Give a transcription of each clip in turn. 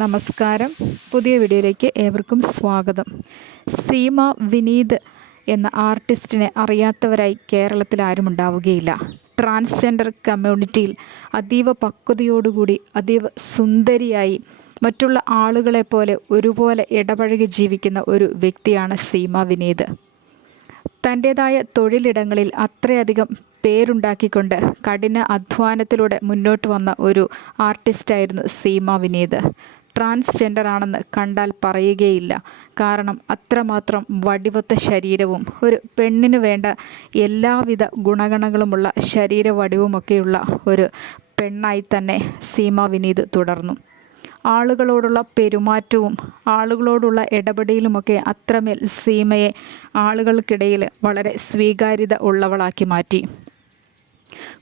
നമസ്കാരം. പുതിയ വീഡിയോയിലേക്ക് ഏവർക്കും സ്വാഗതം. സീമ വിനീത് എന്ന ആർട്ടിസ്റ്റിനെ അറിയാത്തവരായി കേരളത്തിൽ ആരും ഉണ്ടാവുകയില്ല. ട്രാൻസ്ജെൻഡർ കമ്മ്യൂണിറ്റിയിൽ അതീവ പക്വതയോടുകൂടി അതീവ സുന്ദരിയായി മറ്റുള്ള ആളുകളെ പോലെ ഒരുപോലെ ഇടപഴകി ജീവിക്കുന്ന ഒരു വ്യക്തിയാണ് സീമ വിനീത്. തന്റേതായ തൊഴിലിടങ്ങളിൽ അത്രയധികം പേരുണ്ടാക്കിക്കൊണ്ട് കഠിന അധ്വാനത്തിലൂടെ മുന്നോട്ട് വന്ന ഒരു ആർട്ടിസ്റ്റായിരുന്നു സീമ വിനീത്. ട്രാൻസ്ജെൻഡർ ആണെന്ന് കണ്ടാൽ പറയുകയില്ല. കാരണം അത്രമാത്രം വടിവത്ത ശരീരവും ഒരു പെണ്ണിന് വേണ്ട എല്ലാവിധ ഗുണഗണങ്ങളുമുള്ള ശരീര വടിവുമൊക്കെയുള്ള ഒരു പെണ്ണായി തന്നെ സീമ വിനീത് തുടർന്നു. ആളുകളോടുള്ള പെരുമാറ്റവും ആളുകളോടുള്ള ഇടപെടലുമൊക്കെ അത്രമേൽ സീമയെ ആളുകൾക്കിടയിൽ വളരെ സ്വീകാര്യത ഉള്ളവളാക്കി മാറ്റി.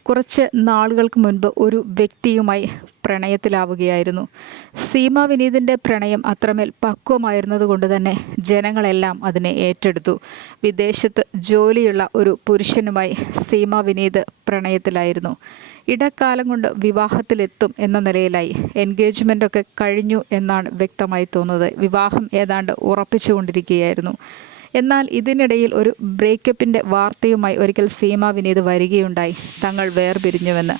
കുറച്ച് നാളുകൾക്ക് മുൻപ് ഒരു വ്യക്തിയുമായി പ്രണയത്തിലാവുകയായിരുന്നു. സീമ വിനീതിന്റെ പ്രണയം അത്രമേൽ പക്വമായിരുന്നതുകൊണ്ട് തന്നെ ജനങ്ങളെല്ലാം അതിനെ ഏറ്റെടുത്തു. വിദേശത്ത് ജോലിയുള്ള ഒരു പുരുഷനുമായി സീമ വിനീത് പ്രണയത്തിലായിരുന്നു. ഇടക്കാലം കൊണ്ട് വിവാഹത്തിലെത്തും എന്ന നിലയിലായി. എൻഗേജ്മെന്റൊക്കെ കഴിഞ്ഞു എന്നാണ് വ്യക്തമായി തോന്നുന്നത്. വിവാഹം ഏതാണ്ട് ഉറപ്പിച്ചുകൊണ്ടിരിക്കുകയായിരുന്നു. എന്നാൽ ഇതിനിടയിൽ ഒരു ബ്രേക്കപ്പിന്റെ വാർത്തയുമായി ഒരിക്കൽ സീമ വിനീത് വരികയുണ്ടായി. തങ്ങൾ വേർപിരിഞ്ഞുവെന്ന്.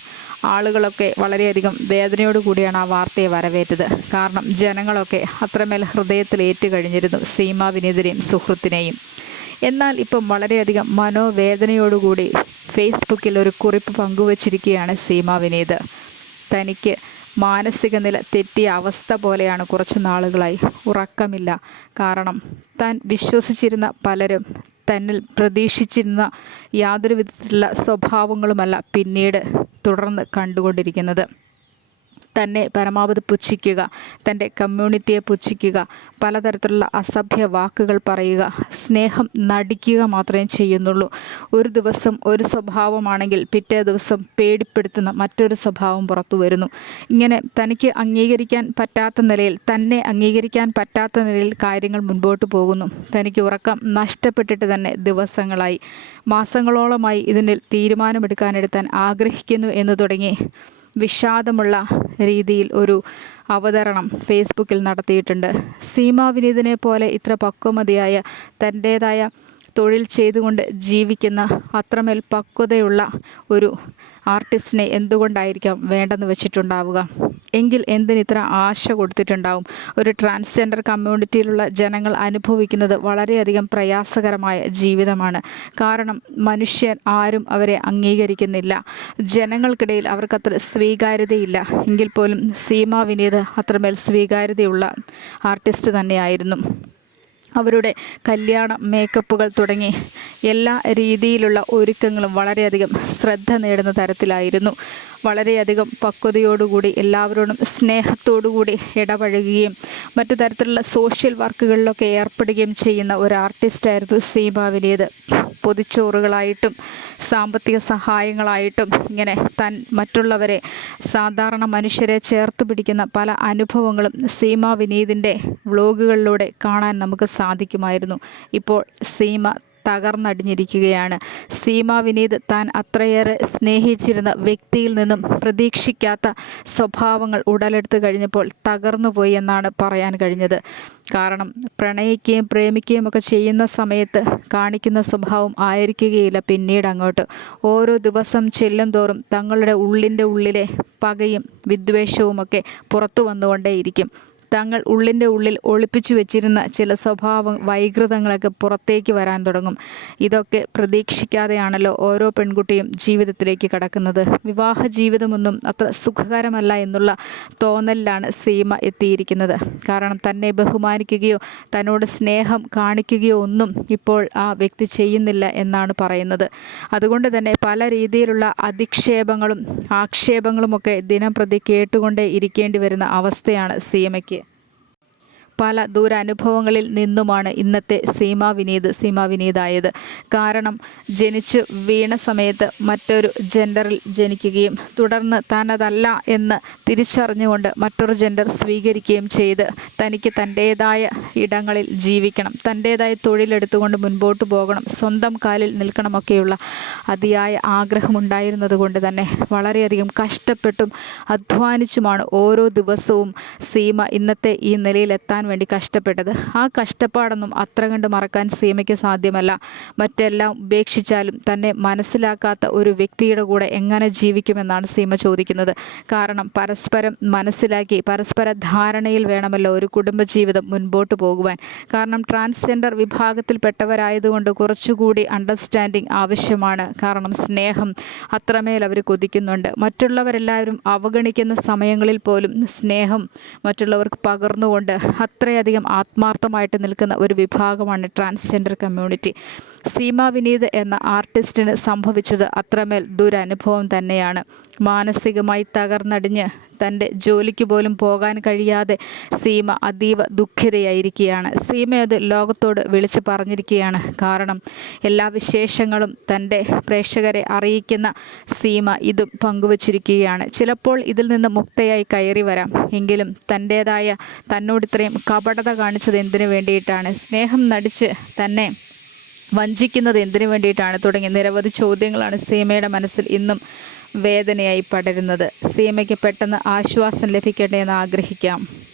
ആളുകളൊക്കെ വളരെയധികം വേദനയോടുകൂടിയാണ് ആ വാർത്തയെ വരവേറ്റത്. കാരണം ജനങ്ങളൊക്കെ അത്രമേൽ ഹൃദയത്തിൽ ഏറ്റുകഴിഞ്ഞിരുന്നു സീമ വിനീതിനെയും സുഹൃത്തിനെയും. എന്നാൽ ഇപ്പം വളരെയധികം മനോവേദനയോടുകൂടി ഫേസ്ബുക്കിൽ ഒരു കുറിപ്പ് പങ്കുവച്ചിരിക്കുകയാണ് സീമ വിനീത് തനിക്ക് മാനസിക നില തെറ്റിയ അവസ്ഥ പോലെയാണ് കുറച്ച് നാളുകളായി. ഉറക്കമില്ല. കാരണം താൻ വിശ്വസിച്ചിരുന്ന പലരും തന്നിൽ പ്രതീക്ഷിച്ചിരുന്ന യാതൊരു വിധത്തിലുള്ള സ്വഭാവങ്ങളുമല്ല പിന്നീട് തുടർന്ന് കണ്ടുകൊണ്ടിരിക്കുന്നത്. തന്നെ പരമാവധി പുച്ഛിക്കുക തന്റെ കമ്മ്യൂണിറ്റിയെ പുച്ഛിക്കുക പലതരത്തിലുള്ള അസഭ്യ വാക്കുകൾ പറയുക സ്നേഹം നടിക്കുക മാത്രമേ ചെയ്യുന്നുള്ളൂ. ഒരു ദിവസം ഒരു സ്വഭാവമാണെങ്കിൽ പിറ്റേ ദിവസം പേടിപ്പെടുത്തുന്ന മറ്റൊരു സ്വഭാവം പുറത്തു വരുന്നു. ഇങ്ങനെ തനിക്ക് അംഗീകരിക്കാൻ പറ്റാത്ത നിലയിൽ തന്നെ അംഗീകരിക്കാൻ പറ്റാത്ത നിലയിൽ കാര്യങ്ങൾ മുൻപോട്ട് പോകുന്നു. തനിക്ക് ഉറക്കം നഷ്ടപ്പെട്ടിട്ട് തന്നെ ദിവസങ്ങളായി. മാസങ്ങളോളമായി ഇതിന് തീരുമാനമെടുക്കാനെടുത്താൻ ആഗ്രഹിക്കുന്നു എന്ന് തുടങ്ങി. വിഷാദമുള്ള രീതിയിൽ ഒരു അവതരണം ഫേസ്ബുക്കിൽ നടത്തിയിട്ടുണ്ട്. സീമ വിനീതിനെ പോലെ ഇത്ര പക്വമതിയായ തന്റേതായ തൊഴിൽ ചെയ്തുകൊണ്ട് ജീവിക്കുന്ന അത്രമേൽ പക്വതയുള്ള ഒരു ആർട്ടിസ്റ്റിനെ എന്തുകൊണ്ടായിരിക്കാം വേണ്ടെന്ന് വെച്ചിട്ടുണ്ടാവുക? എങ്കിൽ എന്തിന് ഇത്ര ആശ കൊടുത്തിട്ടുണ്ടാവും? ഒരു ട്രാൻസ്ജെൻഡർ കമ്മ്യൂണിറ്റിയിലുള്ള ജനങ്ങൾ അനുഭവിക്കുന്നത് വളരെയധികം പ്രയാസകരമായ ജീവിതമാണ്. കാരണം മനുഷ്യൻ ആരും അവരെ അംഗീകരിക്കുന്നില്ല. ജനങ്ങൾക്കിടയിൽ അവർക്കത്ര സ്വീകാര്യതയില്ല. എങ്കിൽ പോലും സീമ വിനീത് അത്രമേൽ സ്വീകാര്യതയുള്ള ആർട്ടിസ്റ്റ് തന്നെയായിരുന്നു. അവരുടെ കല്യാണ മേക്കപ്പുകൾ തുടങ്ങി എല്ലാ രീതിയിലുള്ള ഒരുക്കങ്ങളും വളരെയധികം ശ്രദ്ധ നേടുന്ന തരത്തിലായിരുന്നു. വളരെയധികം പക്വതയോടുകൂടി എല്ലാവരോടും സ്നേഹത്തോടുകൂടി ഇടപഴകുകയും മറ്റു തരത്തിലുള്ള സോഷ്യൽ വർക്കുകളിലൊക്കെ ഏർപ്പെടുകയും ചെയ്യുന്ന ഒരു ആർട്ടിസ്റ്റായിരുന്നു സീമ വിനീത് പൊതിച്ചോറുകളായിട്ടും സാമ്പത്തിക സഹായങ്ങളായിട്ടും ഇങ്ങനെ തൻ മറ്റുള്ളവരെ സാധാരണ മനുഷ്യരെ ചേർത്ത് പിടിക്കുന്ന പല അനുഭവങ്ങളും സീമ വിനീതിന്റെ വ്ലോഗുകളിലൂടെ കാണാൻ നമുക്ക് സാധിക്കുമായിരുന്നു. ഇപ്പോൾ സീമ തകർന്നടിഞ്ഞിരിക്കുകയാണ്. സീമ വിനീത് താൻ അത്രയേറെ സ്നേഹിച്ചിരുന്ന വ്യക്തിയിൽ നിന്നും പ്രതീക്ഷിക്കാത്ത സ്വഭാവങ്ങൾ ഉടലെടുത്ത് കഴിഞ്ഞപ്പോൾ തകർന്നുപോയി എന്നാണ് പറയാൻ കഴിഞ്ഞത്. കാരണം പ്രണയിക്കുകയും പ്രേമിക്കുകയും ഒക്കെ ചെയ്യുന്ന സമയത്ത് കാണിക്കുന്ന സ്വഭാവം ആയിരിക്കുകയില്ല പിന്നീട് അങ്ങോട്ട്. ഓരോ ദിവസം ചെല്ലും തോറും തങ്ങളുടെ ഉള്ളിന്റെ ഉള്ളിലെ പകയും വിദ്വേഷവും ഒക്കെ പുറത്തു വന്നുകൊണ്ടേയിരിക്കും. തങ്ങൾ ഉള്ളിന്റെ ഉള്ളിൽ ഒളിപ്പിച്ചു വെച്ചിരുന്ന ചില സ്വഭാവ വൈകൃതങ്ങളൊക്കെ പുറത്തേക്ക് വരാൻ തുടങ്ങും. ഇതൊക്കെ പ്രതീക്ഷിക്കാതെയാണല്ലോ ഓരോ പെൺകുട്ടിയും ജീവിതത്തിലേക്ക് കടക്കുന്നത്. വിവാഹ ജീവിതമൊന്നും അത്ര സുഖകരമല്ല എന്നുള്ള തോന്നലിലാണ് സീമ എത്തിയിരിക്കുന്നത്. കാരണം തന്നെ ബഹുമാനിക്കുകയോ തന്നോട് സ്നേഹം കാണിക്കുകയോ ഒന്നും ഇപ്പോൾ ആ വ്യക്തി ചെയ്യുന്നില്ല എന്നാണ് പറയുന്നത്. അതുകൊണ്ട് തന്നെ പല രീതിയിലുള്ള അധിക്ഷേപങ്ങളും ആക്ഷേപങ്ങളുമൊക്കെ ദിനം പ്രതി കേട്ടുകൊണ്ടേ ഇരിക്കേണ്ടി വരുന്ന അവസ്ഥയാണ് സീമയ്ക്ക്. പല ദുരനുഭവങ്ങളിൽ നിന്നുമാണ് ഇന്നത്തെ സീമ വിനീത് സീമ വിനീതായത്. കാരണം ജനിച്ച് വീണ സമയത്ത് മറ്റൊരു ജെൻഡറിൽ ജനിക്കുകയും തുടർന്ന് താൻ അതല്ല എന്ന് തിരിച്ചറിഞ്ഞുകൊണ്ട് മറ്റൊരു ജെൻഡർ സ്വീകരിക്കുകയും ചെയ്ത് തനിക്ക് തന്റേതായ ഇടങ്ങളിൽ ജീവിക്കണം തന്റേതായ തൊഴിലെടുത്തുകൊണ്ട് മുൻപോട്ട് പോകണം സ്വന്തം കാലിൽ നിൽക്കണമൊക്കെയുള്ള അതിയായ ആഗ്രഹമുണ്ടായിരുന്നത് കൊണ്ട് തന്നെ വളരെയധികം കഷ്ടപ്പെട്ടും അധ്വാനിച്ചുമാണ് ഓരോ ദിവസവും സീമ ഇന്നത്തെ ഈ നിലയിലെത്താൻ വേണ്ടി കഷ്ടപ്പെട്ടത്. ആ കഷ്ടപ്പാടൊന്നും അത്ര കണ്ട് മറക്കാൻ സീമയ്ക്ക് സാധ്യമല്ല. മറ്റെല്ലാം ഉപേക്ഷിച്ചാലും തന്നെ മനസ്സിലാക്കാത്ത ഒരു വ്യക്തിയുടെ കൂടെ എങ്ങനെ ജീവിക്കുമെന്നാണ് സീമ ചോദിക്കുന്നത്. കാരണം പരസ്പരം മനസ്സിലാക്കി പരസ്പര ധാരണയിൽ വേണമല്ലോ ഒരു കുടുംബജീവിതം മുൻപോട്ട് പോകുവാൻ. കാരണം ട്രാൻസ്ജെൻഡർ വിഭാഗത്തിൽപ്പെട്ടവരായതുകൊണ്ട് കുറച്ചുകൂടി അണ്ടർസ്റ്റാൻഡിങ് ആവശ്യമാണ്. കാരണം സ്നേഹം അത്രമേൽ അവർ കൊതിക്കുന്നുണ്ട്. മറ്റുള്ളവരെല്ലാവരും അവഗണിക്കുന്ന സമയങ്ങളിൽ പോലും സ്നേഹം മറ്റുള്ളവർക്ക് പകർന്നുകൊണ്ട് അത്രയധികം ആത്മാർത്ഥമായിട്ട് നിൽക്കുന്ന ഒരു വിഭാഗമാണ് ട്രാൻസ്ജെൻഡർ കമ്മ്യൂണിറ്റി സീമ വിനീത് എന്ന ആർട്ടിസ്റ്റിന് സംഭവിച്ചത് അത്രമേൽ ദുരനുഭവം തന്നെയാണ്. മാനസികമായി തകർന്നടിഞ്ഞ് തന്റെ ജോലിക്ക് പോലും പോകാൻ കഴിയാതെ സീമ അതീവ ദുഃഖിതയായിരിക്കുകയാണ്. സീമ അത് ലോകത്തോട് വിളിച്ചു പറഞ്ഞിരിക്കുകയാണ്. കാരണം എല്ലാ വിശേഷങ്ങളും തന്റെ പ്രേക്ഷകരെ അറിയിക്കുന്ന സീമ ഇതും പങ്കുവച്ചിരിക്കുകയാണ്. ചിലപ്പോൾ ഇതിൽ നിന്ന് മുക്തയായി കയറി വരാം. എങ്കിലും തന്റേതായ തന്നോട് ഇത്രയും കപടത കാണിച്ചത് എന്തിനു വേണ്ടിയിട്ടാണ്? സ്നേഹം നടിച്ച് തന്നെ വഞ്ചിക്കുന്നത് എന്തിനു വേണ്ടിയിട്ടാണ്? തുടങ്ങി നിരവധി ചോദ്യങ്ങളാണ് സീമയുടെ മനസ്സിൽ ഇന്നും വേദനയായി പടരുന്നത്. സീമയ്ക്ക് പെട്ടെന്ന് ആശ്വാസം ലഭിക്കട്ടെ എന്ന് ആഗ്രഹിക്കാം.